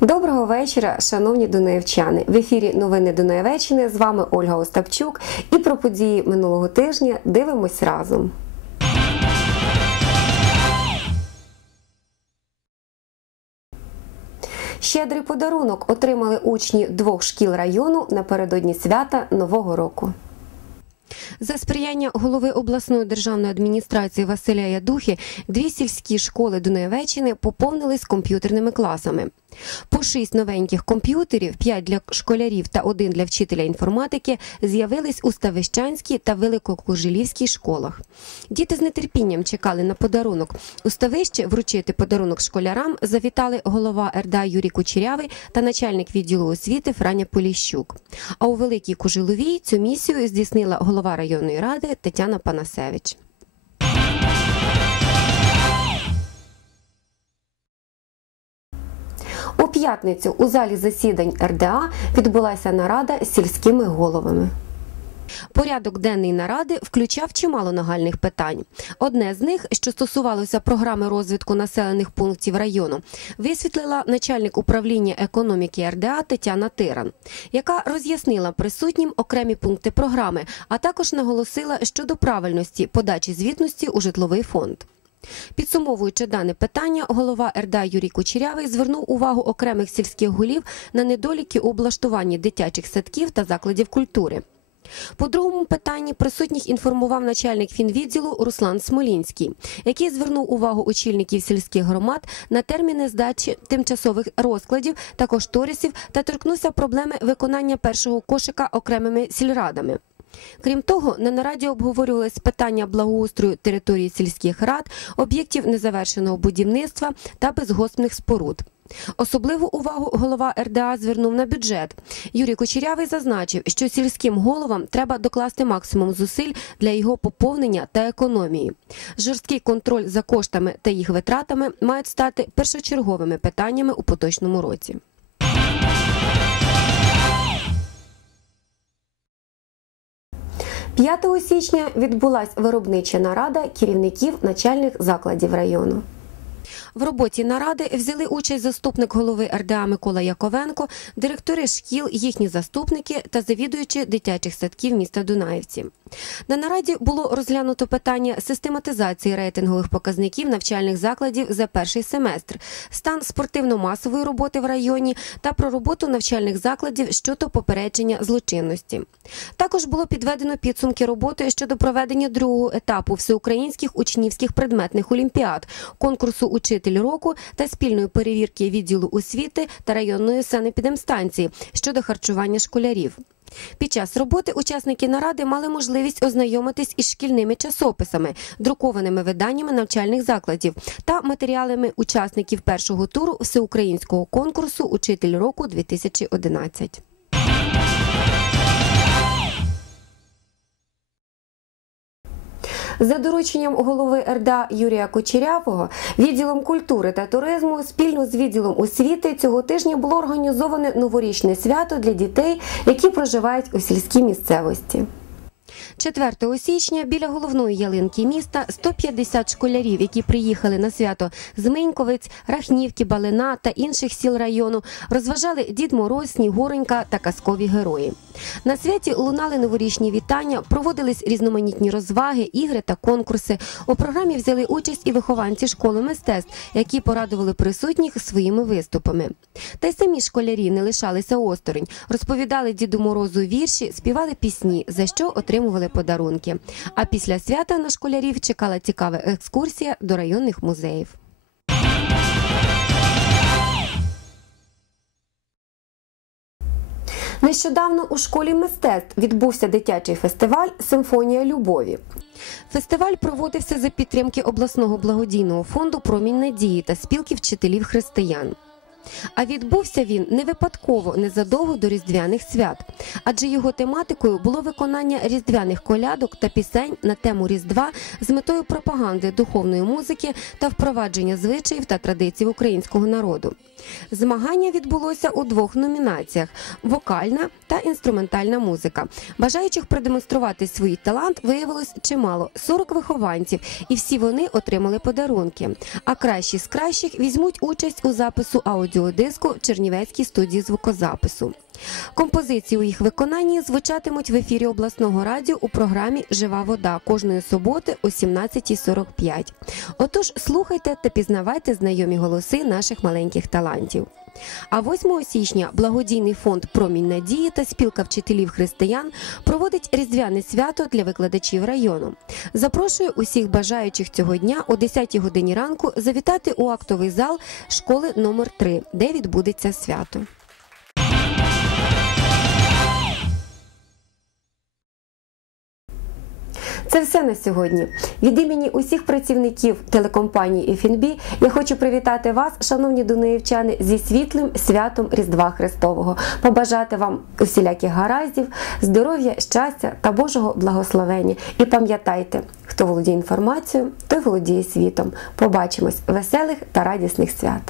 Доброго вечора, шановні дунаєвчани. В ефірі новини Дунаєвеччини. З вами Ольга Остапчук. І про події минулого тижня дивимось разом. Щедрий подарунок отримали учні двох шкіл району напередодні свята Нового року. За сприяння голови обласної державної адміністрації Василя Ядухи дві сільські школи Дунаєвеччини поповнились комп'ютерними класами. По шість новеньких комп'ютерів, п'ять для школярів та один для вчителя інформатики, з'явились у Ставищанській та Великокужилівській школах. Діти з нетерпінням чекали на подарунок. У Ставище вручити подарунок школярам завітали голова РДА Юрій Кучерявий та начальник відділу освіти Франя Поліщук. А у Великій Кужиловій цю місію здійснила голова районної ради Тетяна Панасевич. У п'ятницю у залі засідань РДА відбулася нарада з сільськими головами. Порядок денний наради включав чимало нагальних питань. Одне з них, що стосувалося програми розвитку населених пунктів району, висвітлила начальник управління економіки РДА Тетяна Тиран, яка роз'яснила присутнім окремі пункти програми, а також наголосила щодо правильності подачі звітності у житловий фонд. Підсумовуючи дане питання, голова РДА Юрій Кучерявий звернув увагу окремих сільських голів на недоліки у облаштуванні дитячих садків та закладів культури. По другому питанні присутніх інформував начальник фінвідділу Руслан Смолінський, який звернув увагу очільників сільських громад на терміни здачі тимчасових розкладів та кошторисів та торкнувся проблеми виконання першого кошика окремими сільрадами. Крім того, на нараді обговорювалися питання благоустрою території сільських рад, об'єктів незавершеного будівництва та безгоспних споруд. Особливу увагу голова РДА звернув на бюджет. Юрій Кучерявий зазначив, що сільським головам треба докласти максимум зусиль для його поповнення та економії. Жорсткий контроль за коштами та їх витратами мають стати першочерговими питаннями у поточному році. 5 січня відбулася виробнича нарада керівників начальних закладів району. В роботі наради взяли участь заступник голови РДА Микола Яковенко, директори шкіл, їхні заступники та завідуючі дитячих садків міста Дунаївці. На нараді було розглянуто питання систематизації рейтингових показників навчальних закладів за перший семестр, стан спортивно-масової роботи в районі та про роботу навчальних закладів щодо попередження злочинності. Також було підведено підсумки роботи щодо проведення другого етапу всеукраїнських учнівських предметних олімпіад, конкурсу Учитель року та спільної перевірки відділу освіти та районної санепідемстанції щодо харчування школярів. Під час роботи учасники наради мали можливість ознайомитись із шкільними часописами, друкованими виданнями навчальних закладів та матеріалами учасників першого туру всеукраїнського конкурсу Учитель року 2011 За дорученням голови РДА Юрія Кочерявого, відділом культури та туризму спільно з відділом освіти цього тижня було організоване новорічне свято для дітей, які проживають у сільській місцевості. 4 січня біля головної ялинки міста 150 школярів, які приїхали на свято з Миньковиць, Рахнівки, Балина та інших сіл району, розважали Дід Мороз, Снігуронька та казкові герої. На святі лунали новорічні вітання, проводились різноманітні розваги, ігри та конкурси. У програмі взяли участь і вихованці школи мистецтв, які порадували присутніх своїми виступами. Та й самі школярі не лишалися осторонь, розповідали Діду Морозу вірші, співали пісні, за що отримували подарунки. А після свята на школярів чекала цікава екскурсія до районних музеїв. Нещодавно у школі мистецтв відбувся дитячий фестиваль Симфонія любові. Фестиваль проводився за підтримки обласного благодійного фонду Промінь надії та спілки вчителів християн. А відбувся він не випадково незадовго до різдвяних свят, адже його тематикою було виконання різдвяних колядок та пісень на тему Різдва з метою пропаганди духовної музики та впровадження звичаїв та традицій українського народу. Змагання відбулося у двох номінаціях: вокальна та інструментальна музика. Бажаючих продемонструвати свій талант виявилось чимало 40 вихованців, і всі вони отримали подарунки. А кращі з кращих візьмуть участь у запису аудіо аудіодиску Чернівецькій студії звукозапису. Композиції у їх виконанні звучатимуть в ефірі обласного радіо у програмі Жива вода кожної суботи о 17.45. Отож, слухайте та пізнавайте знайомі голоси наших маленьких талантів. А 8 січня благодійний фонд Промінь надії та спілка вчителів християн проводить різдвяне свято для викладачів району. Запрошую усіх бажаючих цього дня о 10 годині ранку завітати у актовий зал школи номер 3 де відбудеться свято. Це все на сьогодні. Від імені усіх працівників телекомпанії «ФНБ» я хочу привітати вас, шановні дунаївчани, зі світлим святом Різдва Христового, побажати вам усіляких гараздів, здоров'я, щастя та Божого благословення. І пам'ятайте, хто володіє інформацією, той володіє світом. Побачимось веселих та радісних свят.